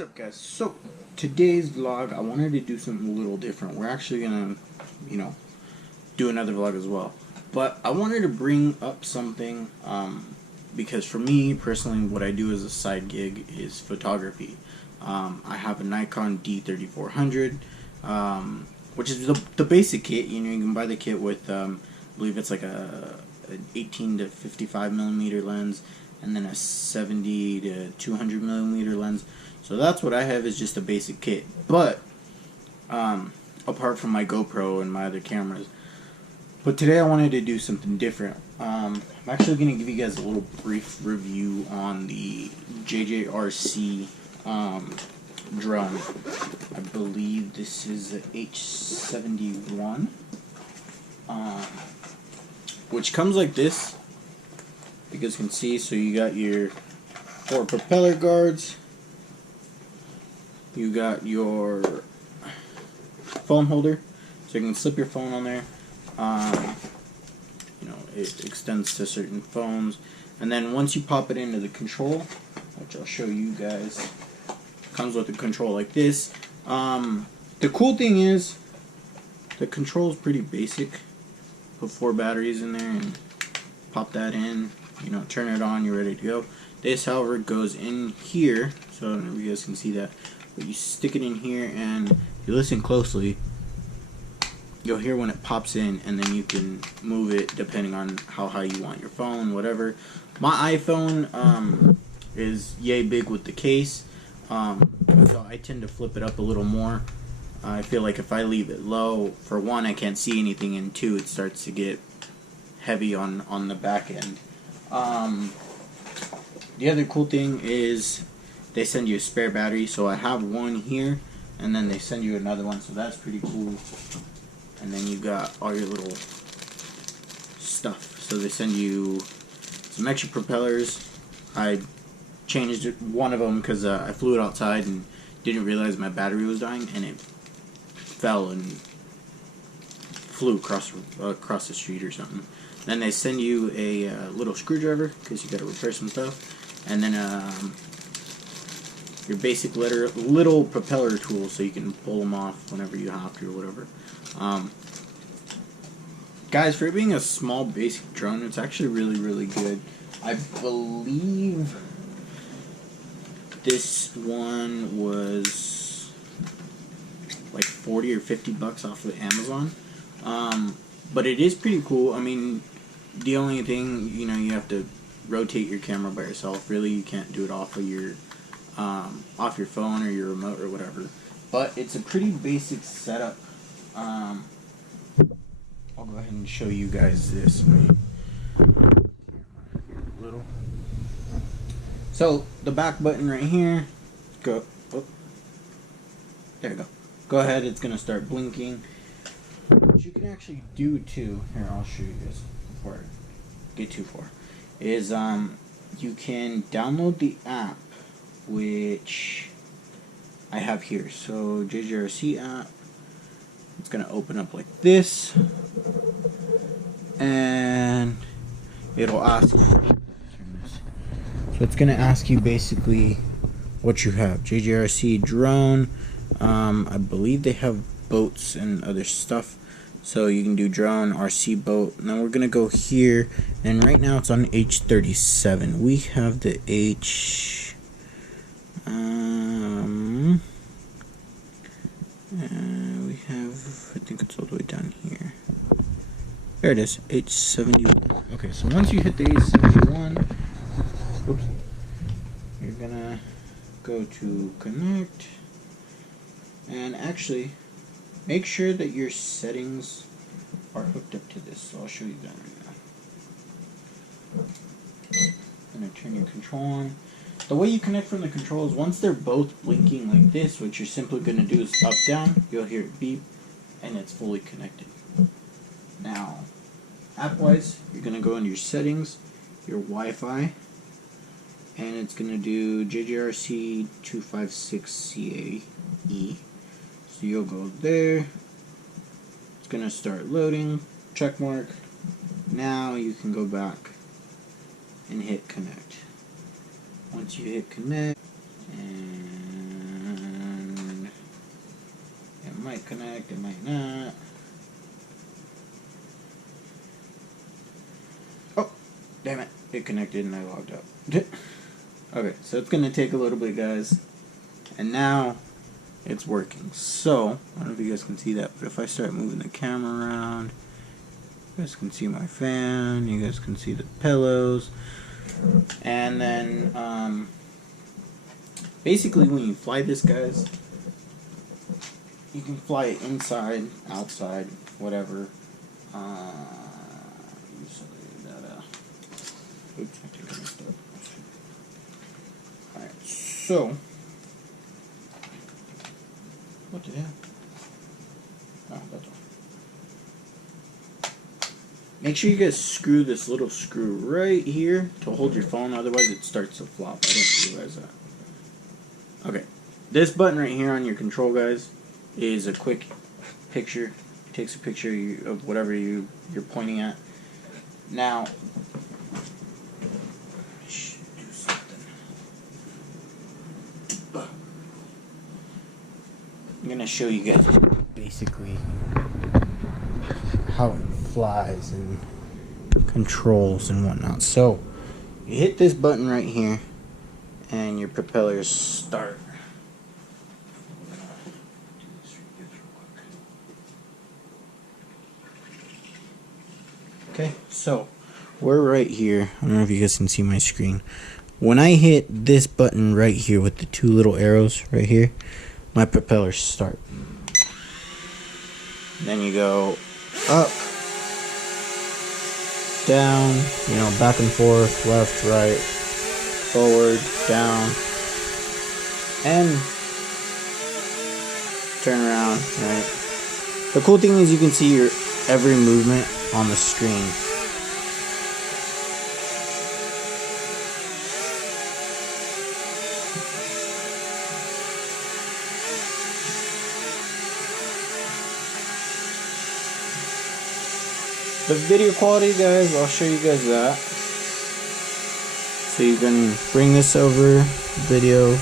What's up, guys? So today's vlog, I wanted to do something a little different. We're actually gonna, do another vlog as well. But I wanted to bring up something because for me personally, what I do as a side gig is photography. I have a Nikon D3400, which is the basic kit. You can buy the kit with, I believe it's like an 18 to 55 millimeter lens, and then a 70 to 200 millimeter lens. So that's what I have, is just a basic kit. But apart from my GoPro and my other cameras, but today I wanted to do something different. I'm actually going to give you guys a little brief review on the JJRC drone. I believe this is the H71, which comes like this. You guys can see, so you got your 4 propeller guards, you got your phone holder, so you can slip your phone on there. It extends to certain phones, and then once you pop it into the control, which I'll show you guys, comes with a control like this. The cool thing is the control is pretty basic. Put 4 batteries in there and pop that in. Turn it on, you're ready to go. This, however, goes in here, so I don't know if you guys can see that, but you stick it in here, and if you listen closely, you'll hear when it pops in, and then you can move it depending on how high you want your phone, whatever. My iPhone is yay big with the case, so I tend to flip it up a little more. I feel like if I leave it low, for one, I can't see anything, and 2, it starts to get heavy on the back end. The other cool thing is they send you a spare battery, so I have one here, and then they send you another one, so that's pretty cool. And then you got all your little stuff. So they send you some extra propellers. I changed one of them because I flew it outside and didn't realize my battery was dying, and it fell and flew across the street or something. Then they send you a little screwdriver because you got to repair some stuff, and then your basic little propeller tool so you can pull them off whenever you have to or whatever. Guys, for it being a small basic drone, it's actually really good. I believe this one was like 40 or 50 bucks off of Amazon. But it is pretty cool. I mean, the only thing, you have to rotate your camera by yourself. Really, you can't do it off of your phone or your remote or whatever. But it's a pretty basic setup. I'll go ahead and show you guys this. Little. So the back button right here. Go. Oh, there you go. Go ahead. It's gonna start blinking. What you can actually do too, here I'll show you this before I get too far, is you can download the app, which I have here. So JJRC app, it's going to open up like this, and it'll ask you, so it's going to ask you basically what you have. JJRC drone, I believe they have boats and other stuff, so you can do drone, RC boat. Now we're gonna go here, and right now it's on H37. We have the H we have, I think it's all the way down here. There it is, H71. Okay, so once you hit the H71, whoops, you're gonna go to connect, and actually make sure that your settings are hooked up to this. So I'll show you that right now. I'm going to turn your control on. The way you connect from the controls, once they're both blinking like this, what you're simply going to do is up, down, you'll hear it beep, and it's fully connected. Now, app-wise, you're going to go into your settings, your Wi-Fi, and it's going to do JJRC 256CAE. So you'll go there, it's going to start loading, check mark. Now you can go back and hit connect. Once you hit connect, and might connect, it might not. Oh, damn it. It connected and I logged out. Okay, so it's going to take a little bit, guys. And now it's working. So, I don't know if you guys can see that, but if I start moving the camera around, you guys can see my fan, you guys can see the pillows. And then, basically when you fly this, guys, you can fly it inside, outside, whatever. Oops, I think I messed up. Alright, so, what the hell? Oh, that's all. Make sure you guys screw this little screw right here to hold your phone, otherwise it starts to flop. I didn't realize that. Okay, this button right here on your control, guys, is a quick picture. It takes a picture of whatever you're pointing at. Now, I'm gonna show you guys basically how it flies and controls and whatnot. So you hit this button right here and your propellers start. Okay, so we're right here. I don't know if you guys can see my screen. When I hit this button right here with the two little arrows right here, my propellers start. Then you go up, down, you know, back and forth, left, right, forward, down, and turn around, right? The cool thing is you can see your every movement on the screen. The video quality, guys, I'll show you guys that. So you can bring this over video